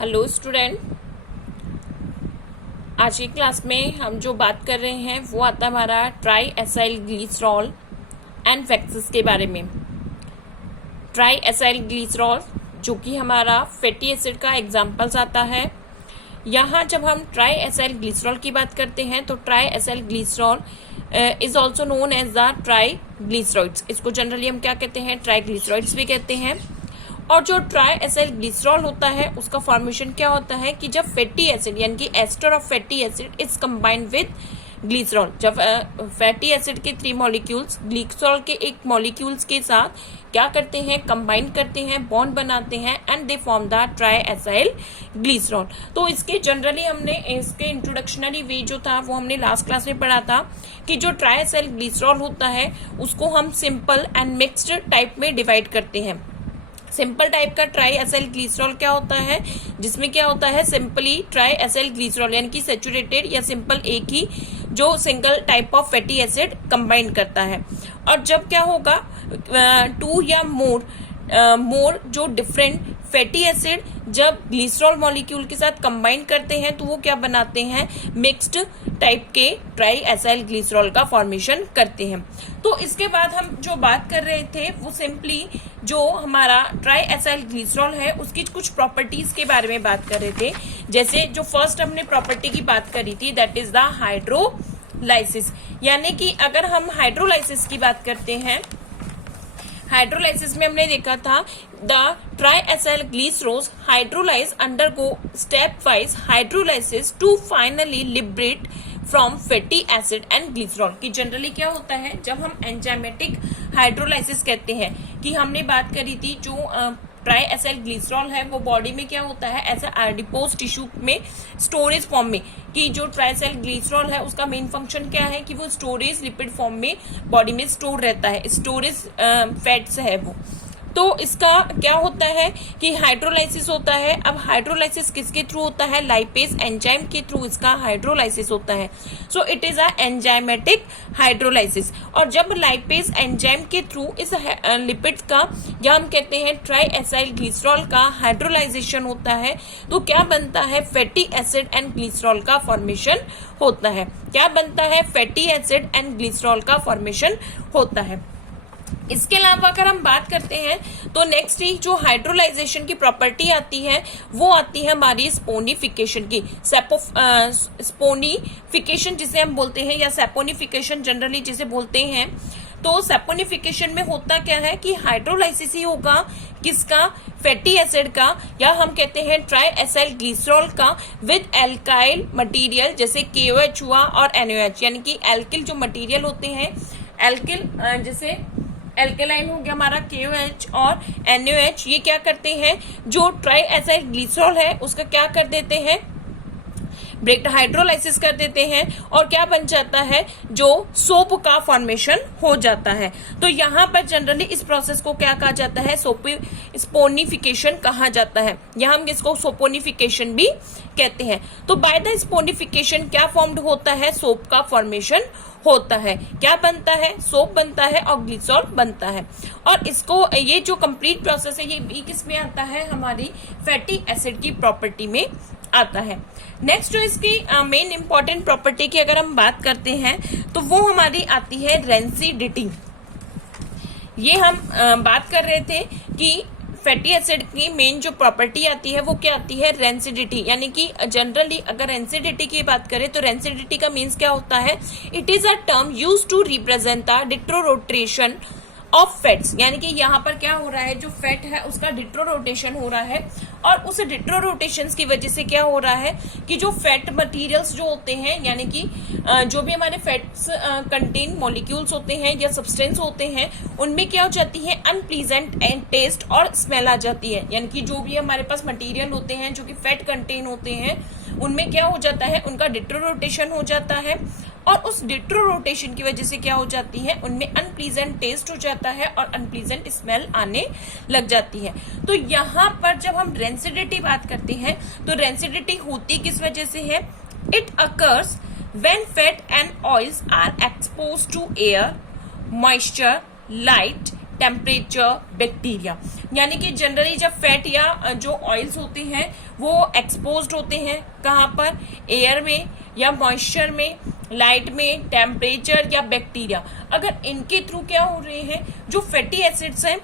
Hello student, आज की class में हम जो बात कर रहे हैं वो आता है हमारा try acyl glycerol and waxes के बारे में। ट्राई एसाइल ग्लिसरॉल जो कि हमारा फैटी एसिड का एग्जाम्पल्स आता है। यहाँ जब हम ट्राई एसाइल ग्लिसरॉल की बात करते हैं तो try acyl glycerol is also known as the triglycerides. इसको जनरली हम क्या कहते हैं, ट्राई ग्लिसरॉइड्स भी कहते हैं। और जो ट्राई एसाइल ग्लिसरॉल होता है उसका फॉर्मेशन क्या होता है कि जब फैटी एसिड यानी कि ester of fatty acid is combined with glycerol, जब फैटी एसिड के 3 मॉलिक्यूल्स ग्लिसरॉल के एक मॉलिक्यूल्स के साथ क्या करते हैं, कंबाइन करते हैं, बॉन्ड बनाते हैं and they form the tri acyl glycerol. तो इसके जनरली हमने इसके इंट्रोडक्शनरी वे जो था वो हमने लास्ट क्लास में पढ़ा था कि जो ट्राई एसाइल ग्लिसरॉल होता है उसको हम सिंपल एंड मिक्स्ड टाइप में डिवाइड करते हैं। सिंपल टाइप का ट्राई एसाइल ग्लिसरॉल क्या होता है, जिसमें क्या होता है सिंपली ट्राई एसाइल ग्लिसरॉल यानी कि सैचुरेटेड या सिंपल एक ही जो single type of fatty acid combine करता है। और जब क्या होगा 2 या मोर जो डिफरेंट फैटी एसिड जब ग्लिसरॉल मॉलिक्यूल के साथ कंबाइन करते हैं तो वो क्या बनाते हैं, मिक्स्ड टाइप के ट्राई एसाइल ग्लिसरॉल का फॉर्मेशन करते हैं। तो इसके बाद हम जो बात कर रहे थे वो सिंपली जो हमारा ट्राई एसाइल ग्लिसरॉल है उसकी कुछ प्रॉपर्टीज के बारे में बात कर रहे थे। जैसे जो फर्स्ट हमने प्रॉपर्टी की बात करी थी दैट इज द हाइड्रोलाइसिस, यानी कि अगर हम हाइड्रोलाइसिस की बात करते हैं, हाइड्रोलाइसिस में हमने देखा था the tri acyl glycerols hydrolyse undergo stepwise hydrolysis to finally liberate from fatty acid and glycerol. कि जनरली क्या होता है जब हम एंजाइमेटिक हाइड्रोलाइसिस कहते हैं कि हमने बात करी थी जो ट्राई एसाइल ग्लिसरॉल है वो बॉडी में क्या होता है ऐसा एडिपोज टिश्यू में स्टोरेज फॉर्म में, कि जो ट्राई एसाइल ग्लिसरॉल है उसका मेन फंक्शन क्या है कि वो स्टोरेज लिपिड फॉर्म में बॉडी में स्टोर रहता है, स्टोरेज फैट्स है वो। तो इसका क्या होता है कि हाइड्रोलाइसिस होता है। अब हाइड्रोलाइसिस किसके थ्रू होता है, लाइपेज एंजाइम के थ्रू इसका हाइड्रोलाइसिस होता है। So it is a enzymatic hydrolysis. और जब लाइपेज एंजाइम के थ्रू इस लिपिड्स का या हम कहते हैं ट्राई एसाइल ग्लिसरॉल का हाइड्रोलाइजेशन होता है तो क्या बनता है, फैटी एसिड एंड ग्लिसरॉल का फॉर्मेशन होता है। क्या बनता है, फैटी एसिड एंड ग्लिसरॉल का फॉर्मेशन होता है। इसके अलावा अगर हम बात करते हैं तो नेक्स्ट ही जो हाइड्रोलाइजेशन की प्रॉपर्टी आती है वो आती है हमारी स्पोनिफिकेशन की। स्पोनिफिकेशन जिसे हम बोलते हैं या सैपोनिफिकेशन जनरली जिसे बोलते हैं। तो सैपोनिफिकेशन में होता क्या है कि हाइड्रोलाइसिस ही होगा किसका, फैटी एसिड का या हम कहते हैं ट्राई एसाइल ग्लिसरॉल का विद एल्काइल मटेरियल जैसे KOH हुआ और NaOH, यानी कि एल्किल जो मटेरियल होते हैं, एल्किल जैसे एल्केलाइन हो गया हमारा KOH और NaOH, ये क्या करते हैं जो ट्राई एसाइल ग्लिसरॉल है उसका क्या कर देते हैं, ब्रेक हाइड्रोलाइसिस कर देते हैं और क्या बन जाता है, जो सोप का फॉर्मेशन हो जाता है। तो यहाँ पर जनरली इस प्रोसेस को क्या कहा जाता है, स्पोनिफिकेशन कहा जाता है, या हम इसको सोपोनिफिकेशन भी कहते हैं। तो बाय द स्पोनिफिकेशन क्या फॉर्म्ड होता है, सोप का फॉर्मेशन होता है। क्या बनता है, सोप बनता है और ग्लिसरॉल बनता है। और इसको ये जो कंप्लीट प्रोसेस है ये भी किसमें आता है, हमारी फैटी एसिड की प्रॉपर्टी में आता है। नेक्स्ट जो इसकी मेन इंपॉर्टेंट प्रॉपर्टी की अगर हम बात करते हैं तो वो हमारी आती है रेंसिडिटी। ये हम बात कर रहे थे कि फैटी एसिड की मेन जो प्रॉपर्टी आती है वो क्या आती है, रेंसिडिटी। यानी कि जनरली अगर रेंसिडिटी की बात करें तो रेंसिडिटी का मीन्स क्या होता है, it is a term used to represent the deterioration of fats. यानी कि यहाँ पर क्या हो रहा है, जो फैट है उसका डिट्रोरोटेशन हो रहा है और उस डिट्रोरोटेशन की वजह से क्या हो रहा है कि जो फैट मटेरियल्स जो होते हैं यानी कि जो भी हमारे फैट्स कंटेन मॉलिक्यूल्स होते हैं या सब्सटेंस होते हैं उनमें क्या हो जाती है, अनप्लीजेंट एंड टेस्ट और स्मेल आ जाती है। यानी कि जो भी हमारे पास मटेरियल होते हैं जो कि फैट कंटेन होते हैं उनमें क्या हो जाता है, उनका डिट्रोरोटेशन हो जाता है और उस डिट्रोरोटेशन की वजह से क्या हो जाती है, उनमें अनप्लीजेंट टेस्ट हो जाता है और अनप्लीजेंट स्मेल आने लग जाती है। तो यहाँ पर जब हम रेंसिडिटी बात करते हैं तो रेंसिडिटी होती किस वजह से है, it occurs when fat and oils are exposed to air, moisture, light, temperature, bacteria. यानी कि जनरली जब फैट या जो ऑयल्स होते हैं वो एक्सपोज्ड होते हैं कहाँ पर, एयर में या मॉइस्चर में, लाइट में, टेम्परेचर या बैक्टीरिया, अगर इनके थ्रू क्या हो रहे हैं, जो फैटी एसिड्स हैं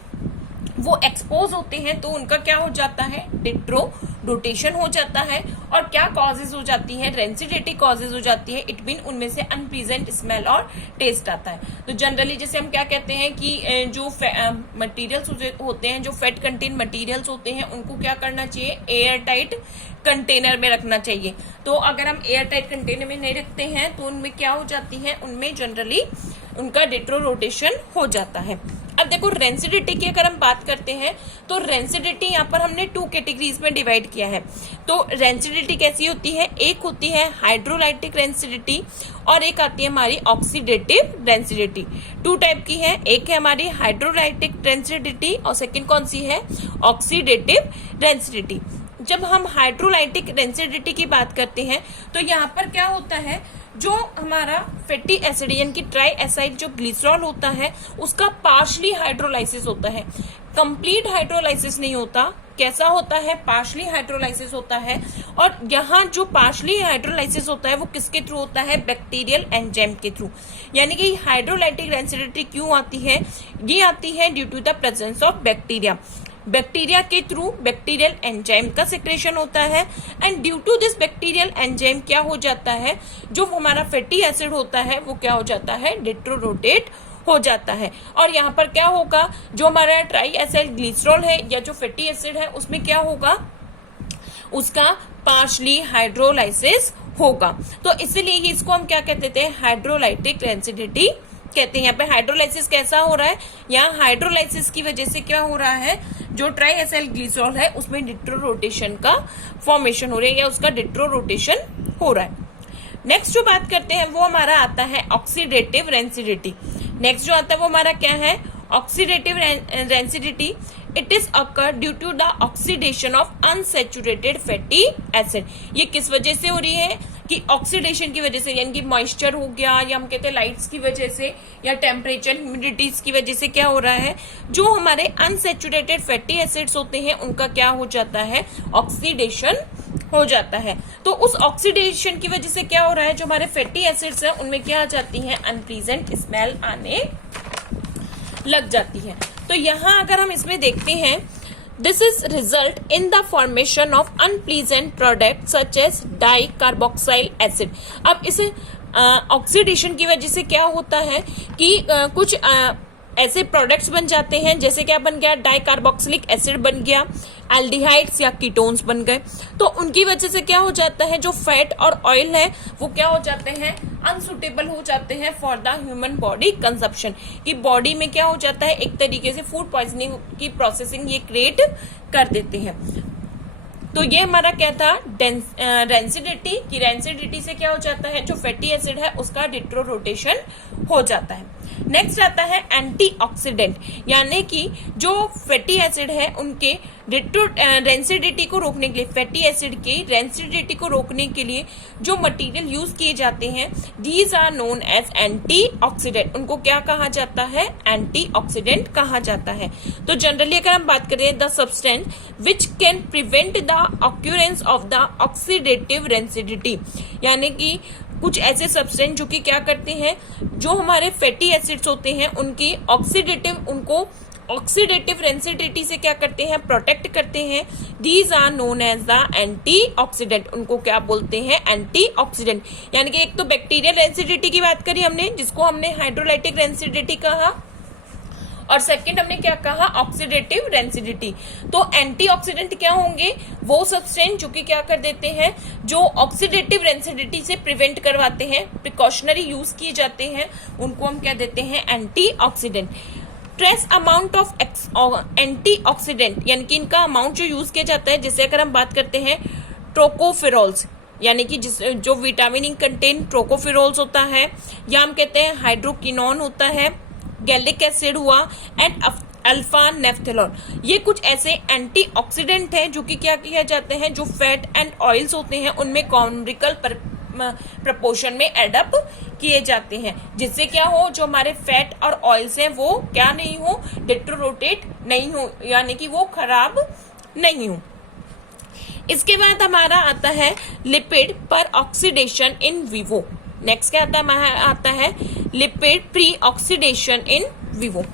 वो एक्सपोज होते हैं तो उनका क्या हो जाता है, डिट्रो रोटेशन हो जाता है। और क्या कॉजेज हो जाती है, रेंसिडिटी कॉजेज हो जाती है। इट मीन उनमें से अनप्लीजेंट स्मेल और टेस्ट आता है। तो जनरली जैसे हम क्या कहते हैं कि जो मटेरियल्स होते हैं, जो फैट कंटेन मटेरियल्स होते हैं, उनको क्या करना चाहिए, एयर टाइट कंटेनर में रखना चाहिए। तो अगर हम एयर टाइट कंटेनर में नहीं रखते हैं तो उनमें क्या हो जाती है, उनमें जनरली उनका डिट्रो रोटेशन हो जाता है। अब देखो रेंसिडिटी की अगर हम बात करते हैं तो रेंसिडिटी यहाँ पर हमने 2 कैटेगरीज में डिवाइड किया है। तो रेंसिडिटी कैसी होती है, एक होती है हाइड्रोलाइटिक रेंसिडिटी और एक आती है हमारी ऑक्सीडेटिव रेंसिडिटी। 2 टाइप की है, एक है हमारी हाइड्रोलाइटिक रेंसिडिटी और सेकेंड कौन सी है, ऑक्सीडेटिव रेंसिडिटी। जब हम हाइड्रोलाइटिक रेंसिडिटी की बात करते हैं तो यहाँ पर क्या होता है, जो हमारा फैटी एसिड यानी कि ट्राई एसाइल जो ग्लिसरॉल होता है उसका पार्शली हाइड्रोलाइसिस होता है, कंप्लीट हाइड्रोलाइसिस नहीं होता। कैसा होता है, पार्शली हाइड्रोलाइसिस होता है। और यहाँ जो पार्शली हाइड्रोलाइसिस होता है वो किसके थ्रू होता है, बैक्टीरियल एंजाइम के थ्रू। यानी कि हाइड्रोलाइटिक रेंसिडिटी क्यों आती है, ये आती है due to the presence of bacteria. Bacteria के थ्रू बैक्टीरियल एंजाइम का सिक्रेशन होता है and due to this bacterial enzyme क्या हो जाता है, जो हमारा फैटी एसिड होता है वो क्या हो जाता है, डिट्रोरोटेट हो जाता है। और यहाँ पर क्या होगा, जो हमारा ट्राई एसाइल ग्लिसरॉल है या जो फैटी एसिड है उसमें क्या होगा, उसका पार्शली हाइड्रोलाइसिस होगा। तो इसीलिए इसको हम क्या कहते थे, हाइड्रोलाइटिक रेंसिडिटी कहते हैं। यहाँ पे हाइड्रोलाइसिस कैसा हो रहा है, यहाँ हाइड्रोलाइसिस की वजह से क्या हो रहा है, जो ट्राई एसाइल ग्लिसरॉल है उसमें डिट्रो रोटेशन का फॉर्मेशन हो रहा है या उसका डिट्रो रोटेशन हो रहा है। नेक्स्ट जो बात करते हैं वो हमारा आता है ऑक्सीडेटिव रेंसिडिटी। नेक्स्ट जो आता है वो हमारा क्या है, oxidative rancidity. It is occur due to the oxidation of unsaturated fatty acid. ये किस वजह से हो रही है कि ऑक्सीडेशन की वजह से, यानी कि मॉइस्चर हो गया या हम कहते हैं लाइट्स की वजह से या टेम्परेचर ह्यूमिडिटीज की वजह से क्या हो रहा है, जो हमारे अनसैचुरेटेड फैटी एसिड्स होते हैं उनका क्या हो जाता है, ऑक्सीडेशन हो जाता है। तो उस ऑक्सीडेशन की वजह से क्या हो रहा है, जो हमारे फैटी एसिड्स हैं उनमें क्या आ जाती है, अनप्लीजेंट स्मेल आने लग जाती है। तो यहाँ अगर हम इसमें देखते हैं, this is result in the formation of unpleasant product such as di carboxyl acid. अब इस ऑक्सीडेशन की वजह से क्या होता है कि कुछ ऐसे प्रोडक्ट्स बन जाते हैं, जैसे क्या बन गया, डाई कार्बोक्सिलिक एसिड बन गया, एल्डिहाइड्स या कीटोन्स बन गए। तो उनकी वजह से क्या हो जाता है, जो फैट और ऑयल है वो क्या हो जाते हैं, अनसुटेबल हो जाते हैं for the human body consumption. कि बॉडी में क्या हो जाता है, एक तरीके से फूड पॉइजनिंग की प्रोसेसिंग ये क्रिएट कर देते हैं। तो ये हमारा क्या था, रेंसिडिटी। की रेंसिडिटी से क्या हो जाता है, जो फैटी एसिड है उसका डिट्रो रोटेशन हो जाता है। नेक्स्ट आता है एंटीऑक्सीडेंट, यानी कि जो फैटी एसिड है उनके रेंसिडिटी को रोकने के लिए, फैटी एसिड की रेंसिडिटी को रोकने के लिए जो मटेरियल यूज किए जाते हैं, these are known as antioxidant. उनको क्या कहा जाता है, एंटीऑक्सीडेंट कहा जाता है। तो जनरली अगर हम बात करें, the substance which can prevent the occurrence of the oxidative rancidity, यानी कि कुछ ऐसे सब्सटेंस जो कि क्या करते हैं, जो हमारे फैटी एसिड्स होते हैं उनकी ऑक्सीडेटिव रेंसिडिटी से क्या करते हैं, प्रोटेक्ट करते हैं। These are known as the antioxidant. उनको क्या बोलते हैं, एंटीऑक्सीडेंट। यानी कि एक तो बैक्टीरियल रेंसिडिटी की बात करी हमने, जिसको हमने हाइड्रोलाइटिक रेंसिडिटी कहा, और सेकंड हमने क्या कहा, ऑक्सीडेटिव रेंसिडिटी। तो एंटीऑक्सीडेंट क्या होंगे, वो सब्सटेंस जो कि क्या कर देते हैं, जो ऑक्सीडेटिव रेंसिडिटी से प्रिवेंट करवाते हैं, प्रिकॉशनरी यूज किए जाते हैं, उनको हम क्या देते हैं, antioxidant. Trace amount of antioxidant, यानी कि इनका अमाउंट जो यूज किया जाता है, जैसे अगर हम बात करते हैं ट्रोकोफेरोल्स, यानी कि जो विटामिन ई कंटेन ट्रोकोफेरोल्स होता है, या हम कहते हैं हाइड्रोकिनोन होता है, गैलिक एसिड हुआ, एंड अल्फा नेफ्थेलॉन। ये कुछ ऐसे एंटीऑक्सीडेंट हैं जो कि क्या किया जाते हैं, जो फैट एंड ऑयल्स होते हैं उनमें कॉम्ब्रिकल प्रपोर्शन में एडअप किए जाते हैं, जिससे क्या हो, जो हमारे फैट और ऑयल्स हैं वो क्या नहीं हो, डिटोरोटेट नहीं हो, यानी कि वो खराब नहीं हो। इसके बाद हमारा आता है लिपिड पर ऑक्सीडेशन इन विवो। नेक्स्ट क्या आता है lipid pre oxidation in vivo.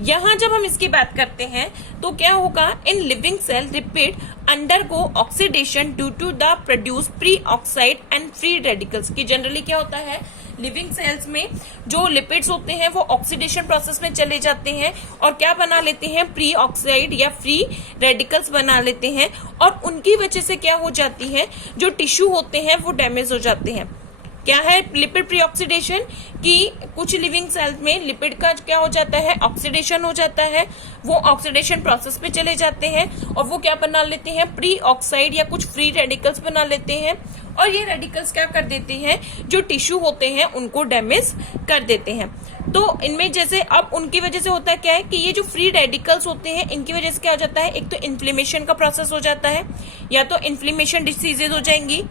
यहां जब हम इसकी बात करते हैं तो क्या होगा, in living cell lipid undergo oxidation due to the produce peroxide and free radicals. की जनरली क्या होता है, लिविंग सेल्स में जो लिपिड्स होते हैं वो ऑक्सीडेशन प्रोसेस में चले जाते हैं और क्या बना लेते हैं, प्री ऑक्साइड या फ्री रेडिकल्स बना लेते हैं, और उनकी वजह से क्या हो जाती है, जो टिश्यू होते हैं वो डैमेज हो जाते हैं। क्या है लिपिड प्री ऑक्सीडेशन, कि कुछ लिविंग सेल्स में लिपिड का क्या हो जाता है, ऑक्सीडेशन हो जाता है, वो ऑक्सीडेशन प्रोसेस पे चले जाते हैं और वो क्या बना लेते हैं, प्री ऑक्साइड या कुछ फ्री रेडिकल्स बना लेते हैं, और ये रेडिकल्स क्या कर देते हैं, जो टिश्यू होते हैं उनको डैमेज कर देते हैं। तो इनमें जैसे अब उनकी वजह से होता है क्या है कि ये जो फ्री रेडिकल्स होते हैं इनकी वजह से क्या हो जाता है, एक तो इन्फ्लेमेशन का प्रोसेस हो जाता है, या तो इन्फ्लेमेशन डिसीजेज हो जाएंगी,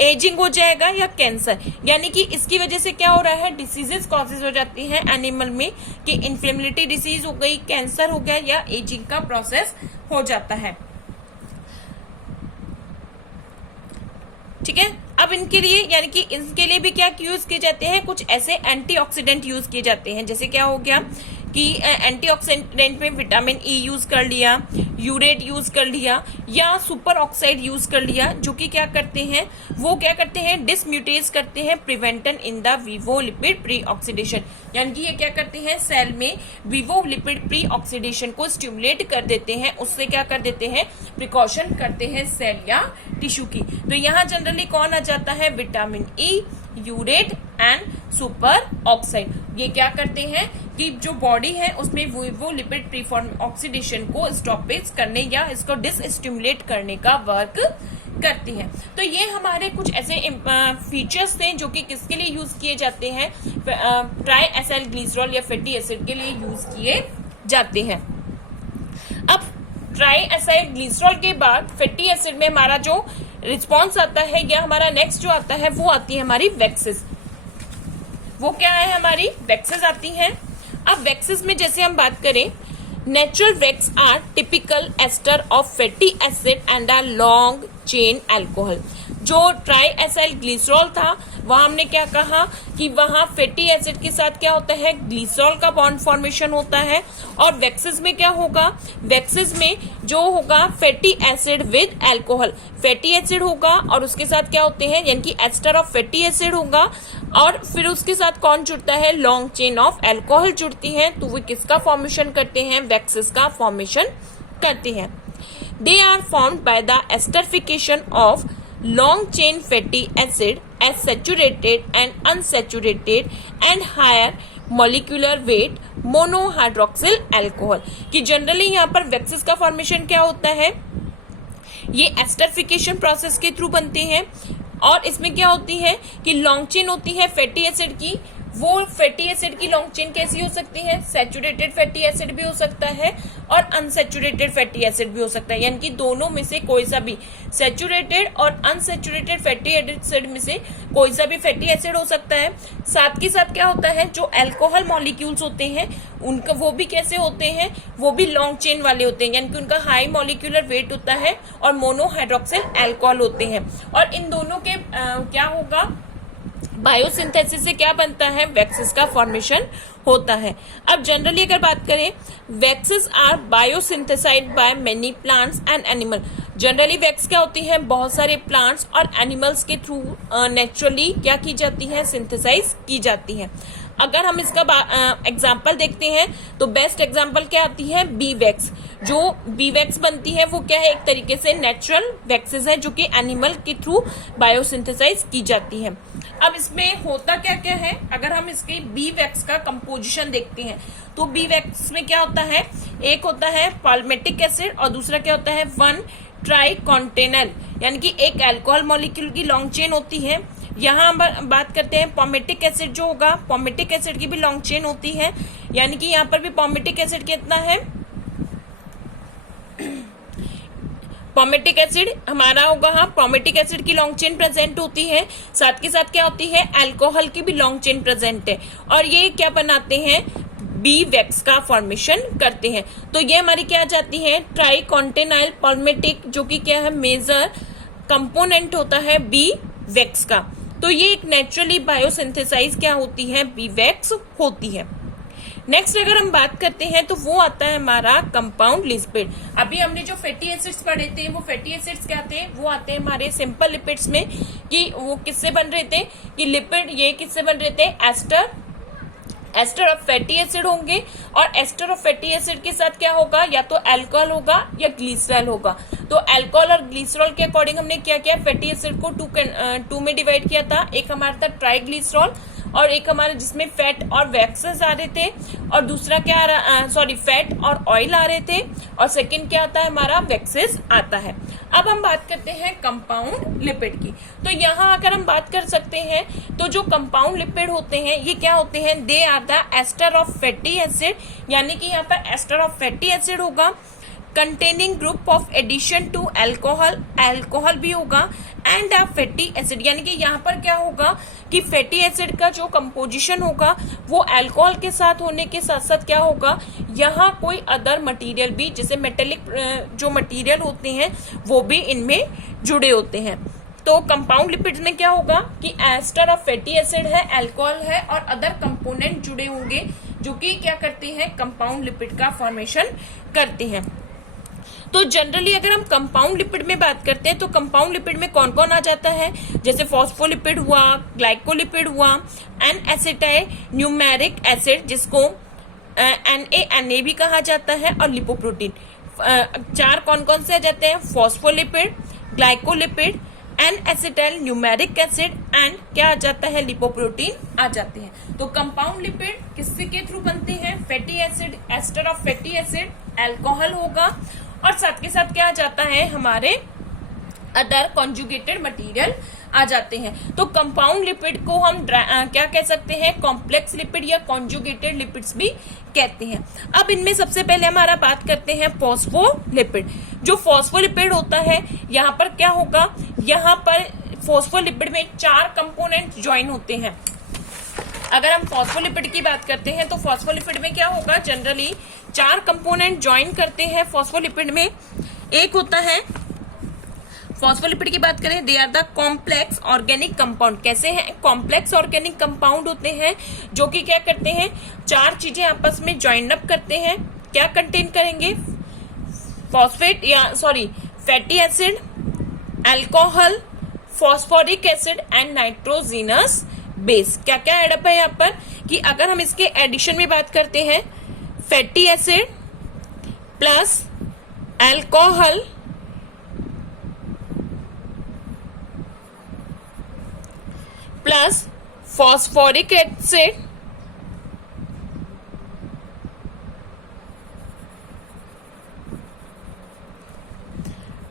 एजिंग हो जाएगा, या कैंसर। यानी कि इसकी वजह से क्या हो रहा है, डिसीजेस कॉजेज हो जाती हैं एनिमल में, कि इन्फ्लेमेटरी डिसीज हो गई, कैंसर हो गया, या एजिंग का प्रोसेस हो जाता है। ठीक है, अब इनके लिए यानी कि इनके लिए भी क्या यूज किए जाते हैं, कुछ ऐसे एंटीऑक्सीडेंट यूज किए जाते हैं। जैसे क्या हो गया कि एंटीऑक्सीडेंट में विटामिन ई यूज कर लिया, यूरेट यूज कर लिया, या सुपर ऑक्साइड यूज कर लिया, जो कि क्या करते हैं, वो क्या करते हैं, डिसम्यूटेज करते हैं preventing in the vivo lipid peroxidation. यानी कि ये क्या करते हैं, सेल में विवो लिपिड प्री ऑक्सीडेशन को स्टिमुलेट कर देते हैं, उससे क्या कर देते हैं, प्रिकॉशन करते हैं सेल या टिश्यू की। तो यहाँ जनरली कौन आ जाता है, vitamin E, urate and super oxide. ये क्या करते हैं कि जो बॉडी है उसमें वो लिपिड प्रीफॉर्म ऑक्सीडेशन को स्टॉपेज करने या इसको डिसस्टिमुलेट करने का वर्क करती है। तो ये हमारे कुछ ऐसे फीचर्स थे जो कि किसके लिए यूज किए जाते हैं, ट्राई एसाइल ग्लिसरॉल या फैटी एसिड के लिए यूज किए जाते हैं। अब ट्राई एसाइल ग्लिसरॉल के बाद फैटी एसिड में हमारा जो रिस्पॉन्स आता है, या हमारा नेक्स्ट जो आता है वो आती है हमारी वैक्सेस। वो क्या है, हमारी वैक्सेस आती हैं। अब वैक्सेस में जैसे हम बात करें, natural wax are typical ester of fatty acid and a long chain alcohol. जो ट्राई एसाइल ग्लिसरॉल था वहां हमने क्या कहा कि वहां फैटी एसिड के साथ क्या होता है, ग्लिसरॉल का बॉन्ड फॉर्मेशन होता है, और वैक्सेस में क्या होगा, वैक्सेस में जो होगा fatty acid with alcohol, fatty acid होगा और उसके साथ क्या होते हैं, यानी कि एस्टर ऑफ फैटी एसिड होगा, और फिर उसके साथ कौन जुड़ता है, लॉन्ग चेन ऑफ अल्कोहल जुड़ती है। तो वो किसका फॉर्मेशन करते हैं, वैक्सेस का फॉर्मेशन करते हैं। They are formed by the esterification of long chain fatty acid as saturated and unsaturated and higher molecular weight monohydroxyl alcohol। कि जनरली यहाँ पर वैक्सेस का फॉर्मेशन क्या होता है, ये एस्टरिफिकेशन प्रोसेस के थ्रू बनते हैं, और इसमें क्या होती है कि लॉन्ग चेन होती है फैटी एसिड की। वो फैटी एसिड की लॉन्ग चेन कैसी हो सकती है, सैचुरेटेड फैटी एसिड भी हो सकता है और अनसैचुरेटेड फैटी एसिड भी हो सकता है, यानी कि दोनों में से कोई सा भी, सैचुरेटेड और अनसैचुरेटेड फैटी एसिड में से कोई सा भी फैटी एसिड हो सकता है। साथ के साथ क्या होता है, जो अल्कोहल मॉलिक्यूल्स होते हैं उनका वो भी कैसे होते हैं, वो भी लॉन्ग चेन वाले होते हैं, यानी कि उनका हाई मॉलिक्यूलर वेट होता है और मोनोहाइड्रोक्सिल अल्कोहल होते हैं। और इन दोनों के क्या होगा, बायोसिंथेसिस से क्या बनता है, वैक्सेस का फॉर्मेशन होता है। अब जनरली अगर बात करें, waxes are biosynthesized by many plants and animal. Generally wax क्या होती है, बहुत सारे प्लांट्स और एनिमल्स के थ्रू नेचुरली क्या की जाती है, सिंथेसाइज की जाती है। अगर हम इसका एग्जाम्पल देखते हैं तो बेस्ट एग्जाम्पल क्या आती है, बी वैक्स। जो बी वैक्स बनती है वो क्या है, एक तरीके से नेचुरल वैक्सेस है जो कि एनिमल के थ्रू बायोसिंथेसाइज की जाती है। अब इसमें होता क्या क्या है, अगर हम इसके बी वैक्स का कंपोजिशन देखते हैं तो बी वैक्स में क्या होता है, एक होता है पाल्मेटिक एसिड और दूसरा क्या होता है 1-ट्राइकॉन्टेनल, यानी कि एक अल्कोहल मॉलिक्यूल की लॉन्ग चेन होती है। यहाँ हम बात करते हैं पॉमेटिक एसिड जो होगा, पॉमेटिक एसिड की भी लॉन्ग चेन होती है, यानी कि यहाँ पर भी पॉमेटिक एसिड कितना है पॉमेटिक एसिड हमारा होगा, हाँ पॉमेटिक एसिड की लॉन्ग चेन प्रेजेंट होती है, साथ के साथ क्या होती है, अल्कोहल की भी लॉन्ग चेन प्रेजेंट है, और ये क्या बनाते हैं, बी वैक्स का फॉर्मेशन करते हैं। तो ये हमारी क्या आ जाती है, ट्राई कॉन्टेनाइल पॉल्मेटिक, जो कि क्या है, मेजर कंपोनेंट होता है बी वैक्स का। तो ये एक नेचुरली बायोसिंथेसाइज क्या होती है, बी वैक्स होती है। नेक्स्ट अगर हम बात करते हैं तो वो आता है हमारा कंपाउंड लिपिड। अभी हमने जो फैटी एसिड्स पढ़े थे, वो फैटी एसिड्स क्या थे, वो आते हैं हमारे सिंपल लिपिड्स में, कि वो किससे बन रहे थे, कि लिपिड ये किससे बन रहे थे, एस्टर ऑफ फैटी एसिड होंगे, और एस्टर ऑफ फैटी एसिड के साथ क्या होगा, या तो अल्कोहल होगा या ग्लिसरॉल होगा। तो अल्कोहल और ग्लिसरॉल के अकॉर्डिंग हमने क्या किया, फैटी एसिड को टू में डिवाइड किया था। एक हमारा था ट्राइग्लिसरॉल, और एक हमारे जिसमें फैट और वैक्सेस आ रहे थे, और दूसरा क्या आ रहा, सॉरी फैट और ऑयल आ रहे थे, और सेकंड क्या आता है हमारा, वैक्सेस आता है। अब हम बात करते हैं कंपाउंड लिपिड की। तो यहाँ अगर हम बात कर सकते हैं, तो जो कंपाउंड लिपिड होते हैं ये क्या होते हैं, they are the ester of fatty acid, यानी कि यहाँ पर एस्टर ऑफ फैटी एसिड होगा, containing group of addition to alcohol, alcohol भी होगा, एंड अ फैटी एसिड, यानी कि यहाँ पर क्या होगा कि फैटी एसिड का जो कंपोजिशन होगा वो अल्कोहल के साथ होने के साथ साथ क्या होगा, यहाँ कोई अदर मटेरियल भी, जैसे मेटेलिक जो मटेरियल होते हैं वो भी इनमें जुड़े होते हैं। तो कंपाउंड लिपिड्स में क्या होगा कि एस्टर ऑफ फैटी एसिड है, अल्कोहल है, और अदर कंपोनेंट जुड़े होंगे, जो कि क्या करते हैं, कंपाउंड लिपिड का फॉर्मेशन करते हैं। तो जनरली अगर हम कंपाउंड लिपिड में बात करते हैं, तो कंपाउंड लिपिड में कौन कौन आ जाता है, जैसे फॉस्फोलिपिड हुआ, ग्लाइकोलिपिड हुआ, एन एसिटाइल न्यूमेरिक एसिड, जिसको NaNA भी कहा जाता है, और लिपोप्रोटीन। चार कौन कौन से आ जाते हैं, phospholipid, glycolipid, N acetyl neuraminic acid, and क्या आ जाता है, लिपोप्रोटीन आ जाते हैं। तो कंपाउंड लिपिड किससे के थ्रू बनते हैं, fatty acid, ester of fatty acid, alcohol होगा, और साथ के साथ क्या आ जाता है, हमारे अदर कॉन्जुगेटेड मटेरियल आ जाते हैं। तो कंपाउंड लिपिड को हम क्या कह सकते हैं, कॉम्प्लेक्स लिपिड या कॉन्जुगेटेड लिपिड्स भी कहते हैं। अब इनमें सबसे पहले हमारा बात करते हैं फॉस्फोलिपिड। जो फॉस्फोलिपिड होता है, यहाँ पर क्या होगा, यहाँ पर फॉस्फोलिपिड में 4 कंपोनेंट ज्वाइन होते हैं। अगर हम फॉस्फोलिपिड की बात करते हैं, तो फॉस्फोलिपिड में क्या होगा, जनरली 4 कंपोनेंट ज्वाइन करते हैं फॉस्फोलिपिड में। एक होता है, फॉस्फोलिपिड की बात करें, they are the complex organic compound. कैसे हैं, कॉम्प्लेक्स ऑर्गेनिक कंपाउंड होते हैं, जो कि क्या करते हैं, 4 चीजें आपस में ज्वाइन अप करते हैं। क्या कंटेन करेंगे, फॉस्फेट या sorry fatty acid, alcohol, phosphoric acid, and nitrogenous base. क्या क्या एडअप है यहाँ पर, कि अगर हम इसके एडिशन में बात करते हैं, fatty acid plus alcohol plus phosphoric acid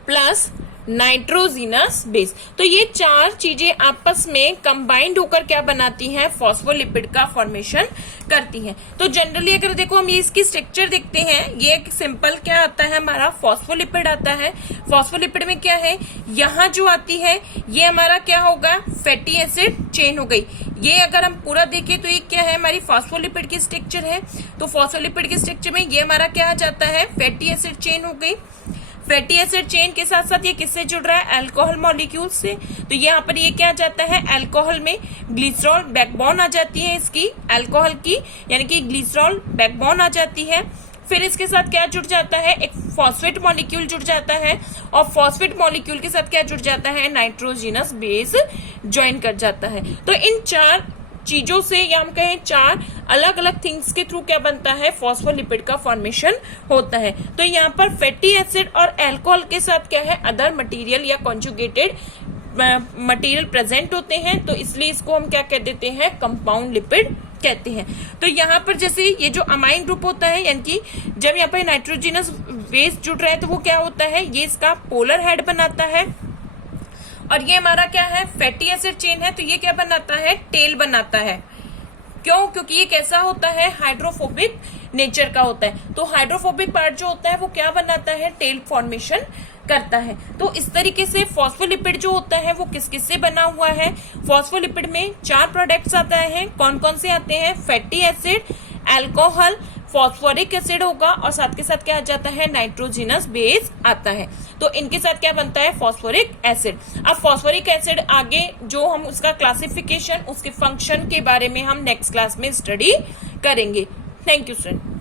plus nitrogenous base. तो ये 4 चीजें आपस में कंबाइंड होकर क्या बनाती हैं, फॉस्फोलिपिड का फॉर्मेशन करती हैं। तो जनरली अगर देखो हम ये इसकी स्ट्रक्चर देखते हैं, ये एक सिंपल क्या आता है, हमारा फॉस्फोलिपिड आता है। फॉस्फोलिपिड में क्या है, यहाँ जो आती है ये हमारा क्या होगा, फैटी एसिड चेन हो गई। ये अगर हम पूरा देखें तो ये क्या है, हमारी फॉस्फोलिपिड की स्ट्रक्चर है। तो फॉस्फोलिपिड के स्ट्रक्चर में ये हमारा क्या आ जाता है, फैटी एसिड चेन हो गई। फैटी एसिड चेन के साथ साथ ये किससे जुड़ रहा है, अल्कोहल मॉलिक्यूल से। तो यहाँ पर ये क्या आ जाता है, अल्कोहल में ग्लिसरॉल बैकबोन आ जाती है इसकी, अल्कोहल की, यानी कि ग्लिसरॉल बैकबोन आ जाती है। फिर इसके साथ क्या जुड़ जाता है, एक फॉस्फेट मॉलिक्यूल जुड़ जाता है, और फॉस्फेट मॉलिक्यूल के साथ क्या जुड़ जाता है, नाइट्रोजिनस बेस ज्वाइन कर जाता है। तो इन 4 चीजों से, या हम कहें 4 अलग अलग थिंग्स के थ्रू क्या बनता है, फॉस्फोलिपिड का फॉर्मेशन होता है। तो यहाँ पर फैटी एसिड और अल्कोहल के साथ क्या है, अदर मटेरियल या कॉन्जुगेटेड मटेरियल प्रेजेंट होते हैं। तो इसलिए इसको हम क्या कह देते हैं, कंपाउंड लिपिड कहते हैं। तो यहाँ पर जैसे ये जो अमाइन ग्रुप होता है, यानी कि जब यहाँ पर नाइट्रोजिनस बेस जुड़ रहा है तो वो क्या होता है, ये इसका पोलर हेड बनाता है, और ये हमारा क्या है, फैटी एसिड चेन है, तो ये क्या बनाता है, टेल बनाता है। क्यों, क्योंकि ये कैसा होता है, हाइड्रोफोबिक नेचर का होता है। तो हाइड्रोफोबिक पार्ट जो होता है वो क्या बनाता है, टेल फॉर्मेशन करता है। तो इस तरीके से फॉस्फोलिपिड जो होता है वो किस किस से बना हुआ है। फॉस्फोलिपिड में 4 प्रोडक्ट्स आता है। कौन कौन से आते हैं? Fatty acid, alcohol, phosphoric acid होगा और साथ के साथ क्या आ जाता है? नाइट्रोजिनस बेस आता है। तो इनके साथ क्या बनता है? Phosphoric acid. अब फॉस्फोरिक एसिड आगे जो हम उसका क्लासिफिकेशन, उसके फंक्शन के बारे में हम नेक्स्ट क्लास में स्टडी करेंगे। Thank you student.